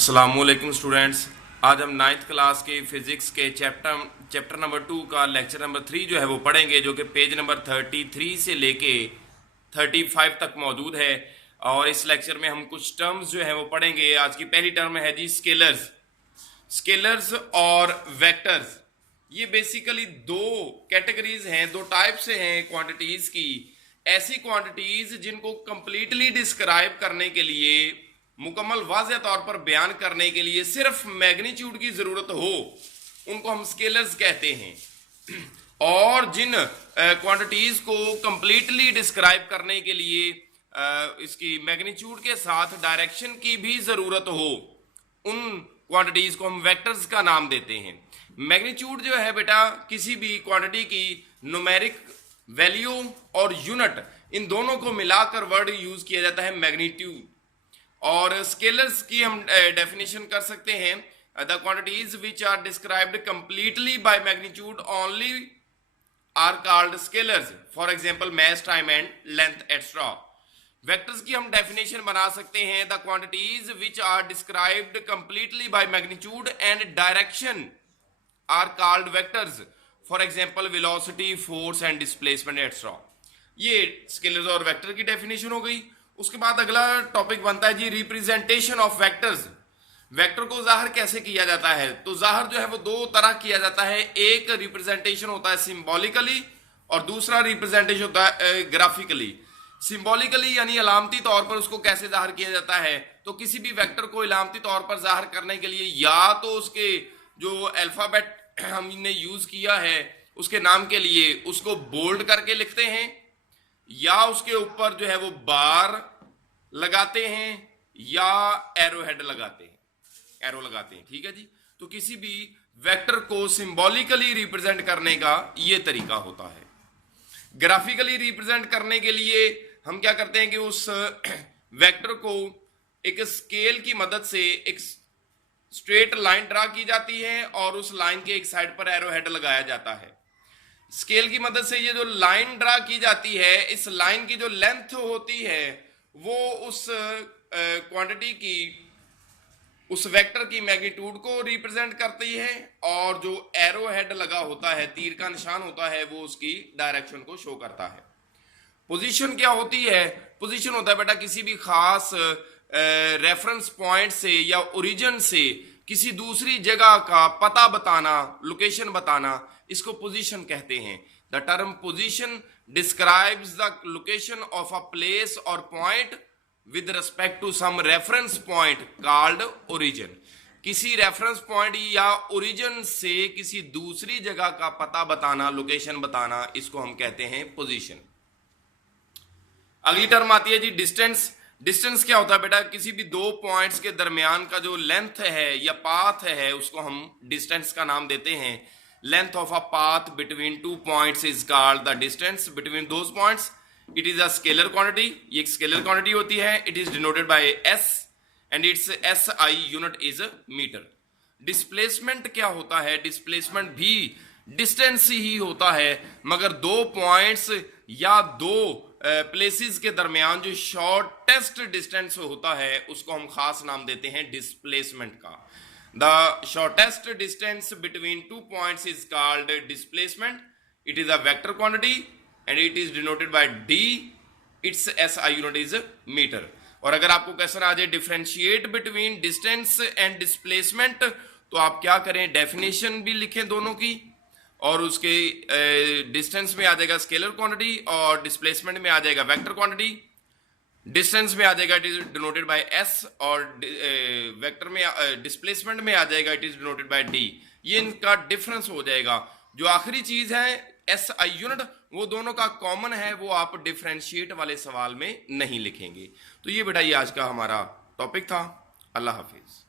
अस्सलामुअलैकुम स्टूडेंट्स। आज हम नाइन्थ क्लास के फिजिक्स के चैप्टर नंबर 2 का लेक्चर नंबर 3 जो है वो पढ़ेंगे, जो कि पेज नंबर 33 से लेके 35 तक मौजूद है। और इस लेक्चर में हम कुछ टर्म्स जो है वो पढ़ेंगे। आज की पहली टर्म है जी स्केलर्स और वेक्टर्स। ये बेसिकली दो कैटेगरीज हैं, दो टाइप से हैं क्वांटिटीज की। ऐसी क्वांटिटीज जिनको कंप्लीटली डिस्क्राइब करने के लिए, मुकम्मल वाज़ेह तौर पर बयान करने के लिए सिर्फ मैग्नीट्यूड की जरूरत हो, उनको हम स्केलर्स कहते हैं। और जिन क्वांटिटीज को कंप्लीटली डिस्क्राइब करने के लिए इसकी मैग्नीट्यूड के साथ डायरेक्शन की भी जरूरत हो, उन क्वांटिटीज को हम वेक्टर्स का नाम देते हैं। मैग्नीट्यूड जो है बेटा, किसी भी क्वांटिटी की न्यूमेरिक वैल्यू और यूनिट, इन दोनों को मिलाकर वर्ड यूज किया जाता है मैग्नीट्यूड। और स्केलर्स की हम डेफिनेशन कर सकते हैं, the quantities which are described completely by magnitude only are called scalars. For example mass, time and length extra. Vectors की हम डेफिनेशन बना सकते हैं, the quantities which are described completely by magnitude and direction are called vectors. For example velocity, force and displacement extra. ये scalars और vector की definition हो गई। उसके बाद अगला टॉपिक बनता है जी रिप्रेजेंटेशन ऑफ वेक्टर्स। वेक्टर को जाहिर कैसे किया जाता है? तो जाहिर जो है वो दो तरह किया जाता है। एक रिप्रेजेंटेशन होता है सिंबॉलिकली और दूसरा रिप्रेजेंटेशन होता है ग्राफिकली। सिंबॉलिकली यानी अलामती तौर पर उसको कैसे जाहिर किया जाता है? तो किसी भी वेक्टर को अलामती तौर पर जाहिर करने के लिए या तो उसके जो अल्फाबेट हमने यूज किया है उसके नाम के लिए उसको बोल्ड करके लिखते हैं, या उसके ऊपर जो है वो बार लगाते हैं या एरो हेड लगाते हैं, एरो लगाते हैं। ठीक है जी। तो किसी भी वेक्टर को सिंबॉलिकली रिप्रेजेंट करने का ये तरीका होता है। ग्राफिकली रिप्रेजेंट करने के लिए हम क्या करते हैं कि उस वेक्टर को एक स्केल की मदद से एक स्ट्रेट लाइन ड्रा की जाती है और उस लाइन के एक साइड पर एरो हेड लगाया जाता है। स्केल की मदद से ये जो लाइन ड्रा की जाती है, इस लाइन की जो लेंथ होती है वो उस क्वांटिटी की, उस वेक्टर की मैग्नीट्यूड को रिप्रेजेंट करती है, और जो एरो हेड लगा होता है, तीर का निशान होता है, वो उसकी डायरेक्शन को शो करता है। पोजीशन क्या होती है? पोजीशन होता है बेटा किसी भी खास रेफरेंस पॉइंट से या ओरिजिन से किसी दूसरी जगह का पता बताना, लोकेशन बताना, इसको पोजीशन कहते हैं। The term position describes the location of a place और point with respect to some reference point called origin. किसी रेफरेंस पॉइंट या ओरिजिन से किसी दूसरी जगह का पता बताना, लोकेशन बताना, इसको हम कहते हैं पोजीशन। अगली टर्म आती है जी डिस्टेंस। डिस्टेंस क्या होता है बेटा? किसी भी दो पॉइंट्स के दरमियान का जो लेंथ है या पाथ है उसको हम डिस्टेंस का नाम देते हैं। Length of a path between two points is called the distance between those points. It is a scalar quantity. ये एक स्केलर क्वांटिटी होती है। It is denoted by S and its SI unit is metre. Displacement क्या होता है? Displacement भी distance ही होता है, मगर दो पॉइंट्स या दो प्लेसेस के दरमियान जो शॉर्टेस्ट डिस्टेंस होता है उसको हम खास नाम देते हैं डिस्प्लेसमेंट का। The shortest distance between two points is called displacement. It is a vector quantity and it is denoted by D. Its SI unit is metre. और अगर आपको क्वेश्चन आ जाए differentiate between distance and displacement, तो आप क्या करें, definition भी लिखें दोनों की, और उसके डिस्टेंस में आ जाएगा स्केलर क्वांटिटी और डिस्प्लेसमेंट में आ जाएगा वेक्टर क्वांटिटी। डिस्टेंस में आ जाएगा it is denoted by S, और वेक्टर में डिस्प्लेसमेंट में आ जाएगा it is denoted by D. ये इनका डिफरेंस हो जाएगा। जो आखिरी चीज है एस आई यूनिट, वो दोनों का कॉमन है, वो आप डिफरेंशिएट वाले सवाल में नहीं लिखेंगे। तो ये बेटा ये आज का हमारा टॉपिक था। अल्लाह हाफिज।